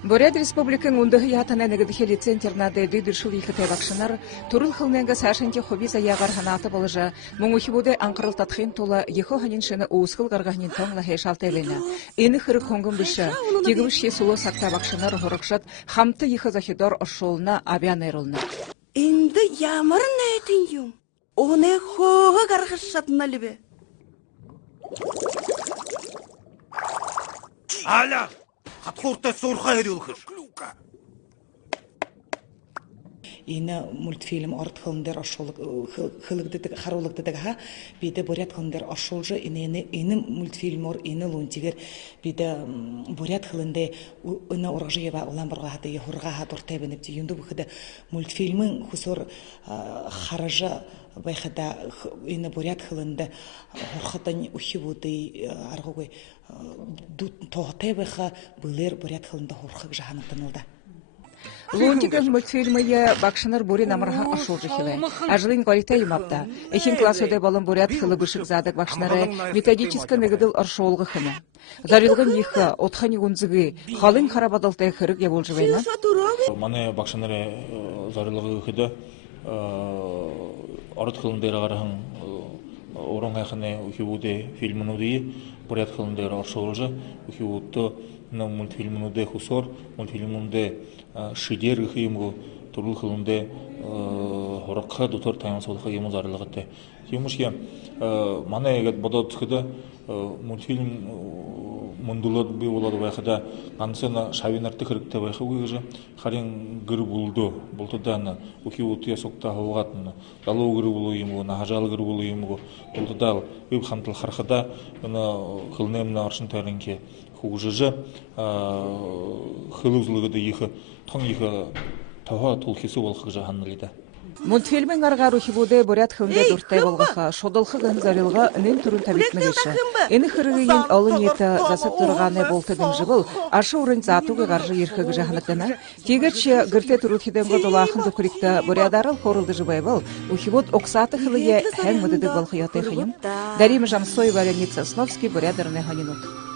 Бурят Республикын ундағы ятана негдихи лицензернады дидиршул ихтэй багшынар турыл хылненгі сашынки хобиза ягар ханаты болыжа мұңухибуды анқырыл татхин тула ехо ханиншыны уысқыл гаргахнин тоңла хешалтевена. Ені хыры конгын бішы, тегівішке сулу сакта багшынар хорықшат хамты ехо захидор ошолына абян эрылны. Инді ямырын әйтін юм. Оны хоғы гаргашатына лібе. Аля! Хатхуртай сурха хэрүүлхэр. Энэ мультфильм орд хылындар хылыгдыдаг харуулагддаг ха биде бурят хылындар оршуулжа энэ мультфильмор энэ лунтигер биде бурят хылынде энэ ургажыеба улан барга хата яхурга хатуртай бенеп юнду бухда мультфильмын хусор хаража байхада энэ бурят хылында хорхотан ухивуды аргугой тоғтай байха былер бурят хылында хорхыг жаханаттанылды. Лунтигер мультфильмы бакшынар бури намырха ашулжы хиле. Ажлын горита юмапта. Эхин классуде балын бурят хылы бышык задык бакшынары методическа негдыл аршуулгы хыны. Зарилгын ехы, отхани гунзыгы, халын харабадалтай хырык ябулжы байна. Мане бакшынары зарилгы хыды орд хылындыр агарахын орон хайхыны ухивуде фильмынуды бурят хылындыр аршуулжы ухивудты мультфильмынуде хусор, мультфильмынуде шидер гыхимгу турул хылынде хоракка дотор тайын солха ему зарылыгыты. Темушке мана егет бодот хыды мультфильм мундулот би болады байхада ансына шавинарты хырыкта байхы уйгы харин гыр булду бултудан ухиутия сокта хавгатын далу гыр булу ему на хажал гыр булу ему бултудал үб хантыл хархада ана хылнемна аршын таринке хугжыжы хылузлыгыды ихы тоң ихы таха тулхису болхы жаханлыда. Мультфильмын аргар ухибуде бурят хылында дуртай болғаха шодылхы гынзарилға нем турын табитны гейші. Эні хырығын олын еті засып тұрғаны болтыдың жыбыл, ашы урын затуғы ғаржы ерхігі жаханаттана. Тегерче гірте турутхиден ғодылақын дүкірікті бурядарыл хорылды жыбай бол, ухибуд оксаты хылыге хэн мұдыды болхы яты хыйым. Дарим Жамсой Валеница Сновский бурядарыны ханинут.